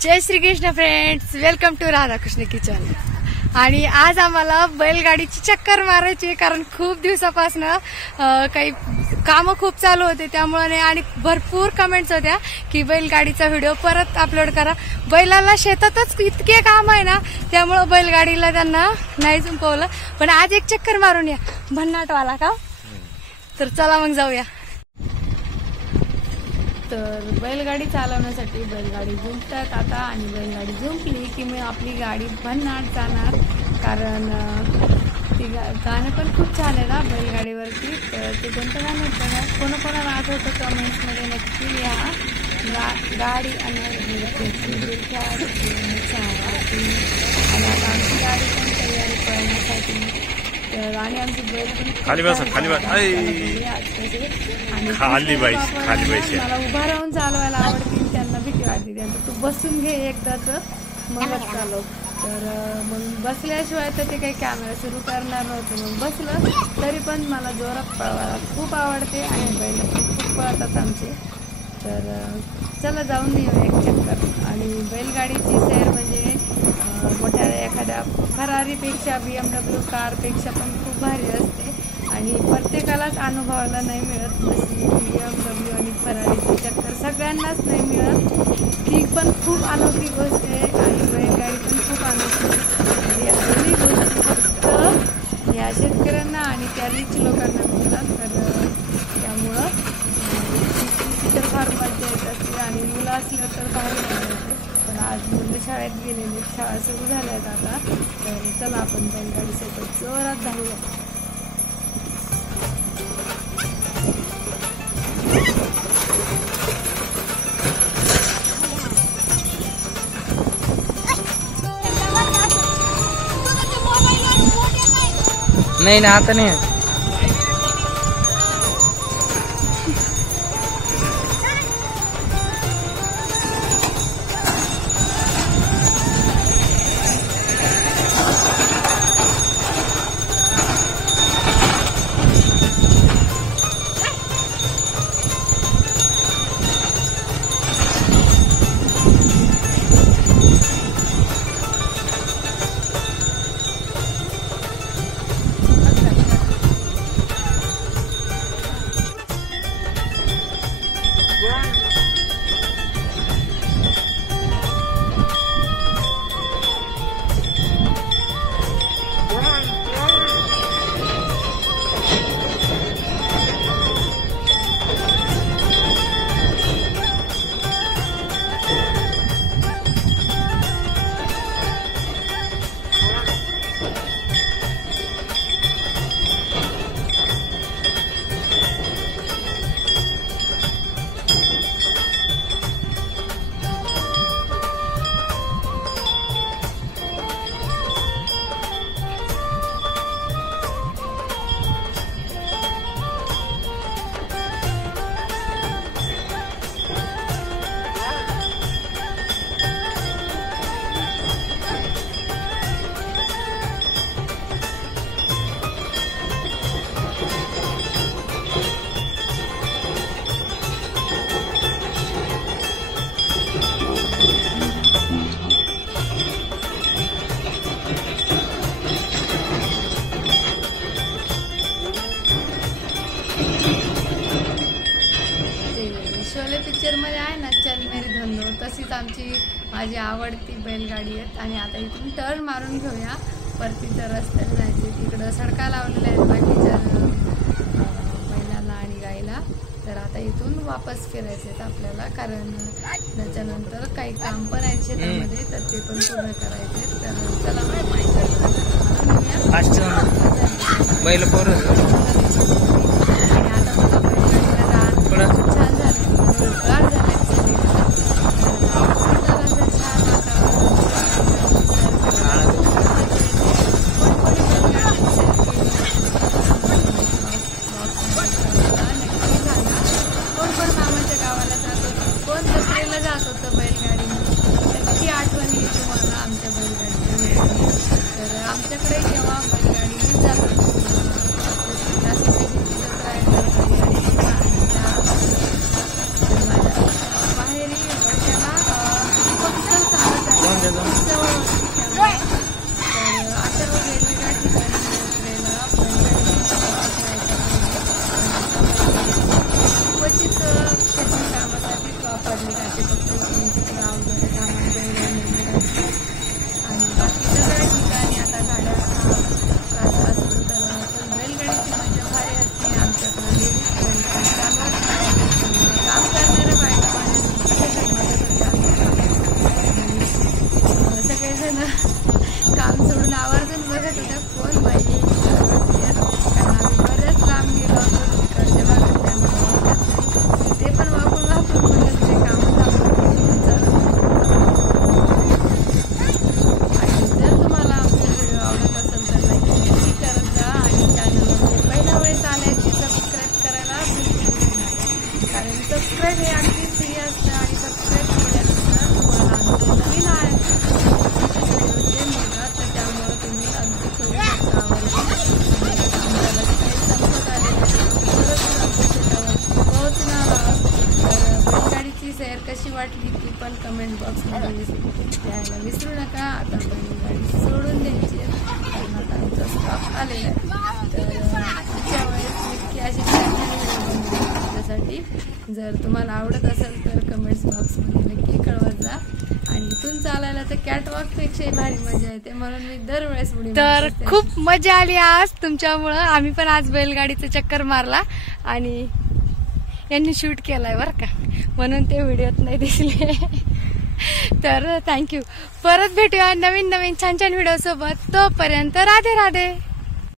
Jai Shri Krishna friends, welcome to Radhakrishna Kitchen. आणि आज आम्हाला बैलगाडीची चक्कर मारायची, कारण खूप दिवसापासून काही कामं खूप चालू होते त्यामुळे, आणि भरपूर कमेंट्स होत्या की बैलगाडीचा व्हिडिओ परत अपलोड करा। बैलाला शेतातच इतके काम आहे ना, त्यामुळे बैलगाडीला त्यांना नाही जुंपवलं। पण आज एक चक्कर मारून या भन्नाटवाला का, तर चला मग जाऊया। तर बैलगाडी चालवण्यासाठी बैलगाडी जुंपतात आता, आणि बैलगाडी जुंपली की मग आपली गाडी भन्नाट जाणार, कारण ती गाणं पण खूप छान आहे ना बैलगाडीवरती। तर ते कोणतं गाणं आहे बघा, कोणाकोणाला आठवतं कमेंट्समध्ये नक्की लिहा। गाडी आणि आता आमची गाडी पण तयारी करण्यासाठी, तर आणि आमची बैल पण खाली बस आणि मला उभा राहून चालवायला आवडते, त्यांना भीती वाटते, त्यांना तू बसून घे एकदाच मग चालव। तर मग बसल्याशिवाय तर ते काही कॅमेरा सुरू करणार नव्हते, मग बसलं तरी पण मला जोरात पळवायला खूप आवडते आणि बैल खूप पळतात आमचे। तर चला जाऊन येऊ एक चक्कर। आणि बैलगाडीची सैर म्हणजे मोठ्या एखाद्या फरारीपेक्षा BMW कारपेक्षा पण खूप भारी असते, आणि प्रत्येकालाच अनुभवायला नाही मिळत। जशी BMW आणि फरारीची चक्कर सगळ्यांनाच नाही मिळत, ती पण खूप अनोखी गोष्ट आहे, आणि बैलगाडी पण खूप अनोखी। या दोन्ही गोष्टी फक्त या शेतकऱ्यांना आणि त्या रिच लोकांना मिळतात, तर त्यामुळं तर फार मजा येत असते, आणि मुलं असलं तर भारी मजा येते। पण आज मुलं शाळेत गेलेले, शाळा सुरू झाल्यात आता, तर चला आपण बैलगाडीसोबत जोरात धावूया। नाही ना, आता नाही। पिक्चर मध्ये आहे ना चल मेरी धन्नो, तशीच माझी आवडती बैलगाडी आहे। आणि आता इथून टर्न मारून घेऊया, परतीच्या रस्त्याला जायचे, तिकडं सडका लावलेल्या आहेत बाकीच्या बैलाला आणि गाईला। तर आता इथून वापस फिरायचे आहेत आपल्याला, कारण त्याच्यानंतर काही काम पण आहे शेतामध्ये, तर ते पण पूर्ण करायचे। तर चला बैल पोर छान झालं, गार झालं जात होतं बैलगाडी, नक्की आठवणी येते मला आमच्या बैलगाडीच्या। तर आमच्याकडे जेव्हा बैलगाडी जात होती, पुढे जाऊन जवळ होती त्यामुळे. तर अशा वेगवेगळ्या ठिकाणी पोहोचलेलं क्वचित शेती कामासाठीच वापरली जाते, फक्त तिकडं वगैरे सामान घेऊन आणि बाकी सगळ्या ठिकाणी आता गाड्या असं असतं. तर पण बैलगाडीची मजा भारी असते आमच्याकडे. काम करणाऱ्या बायका सगळेजण काम सोडून आवर्जून बघत होत्या कोण बाई, कारण आम्ही बरेच लांब गेलो होतो तिकडच्या भागात, त्यामुळे ते पण वापरून बघत होते काम. आणि जर तुम्हाला आमचा व्हिडिओ आवडत असेल तर लाईक नक्की करत जा आणि चॅनलमध्ये पहिल्या वेळेस आल्याची सबस्क्राईब करायला बिलकुल नाही, कारण सबस्क्राईब हे अगदी फ्री असतं आणि सबस्क्राईब केल्यानंतर तुम्हाला नवीन आहे ते मिळतात. तर त्यामुळे तुम्ही अगदी करू शकता आम्हाला काही संपत आलेलं पोहोचणार आहोत. तर बैलगाडीची सैर कशी वाटली ती पण कमेंट बॉक्समध्ये द्यायला विसरू नका. आता बैलगाडी सोडून द्यायची कारण आता आमचा स्टॉप आलेला आहे. तर पुढच्या वेळेस नक्की अशी त्यासाठी जर तुम्हाला आवडत असेल तर कमेंट्स बॉक्समध्ये नक्की कळवत जा. आणि इथून चालायला तर कॅटवॉकपेक्षाही भारी मजा येते, म्हणून मी दरवेळेस उडी तर खूप मजा आली आज तुमच्यामुळं. आम्ही पण आज बैलगाडीचं चक्कर मारला आणि यांनी शूट केलाय बरं का, म्हणून ते व्हिडिओत नाही दिसले. तर थँक्यू. परत भेटूया नवीन नवीन छान छान व्हिडिओ सोबत. तोपर्यंत राधे राधे.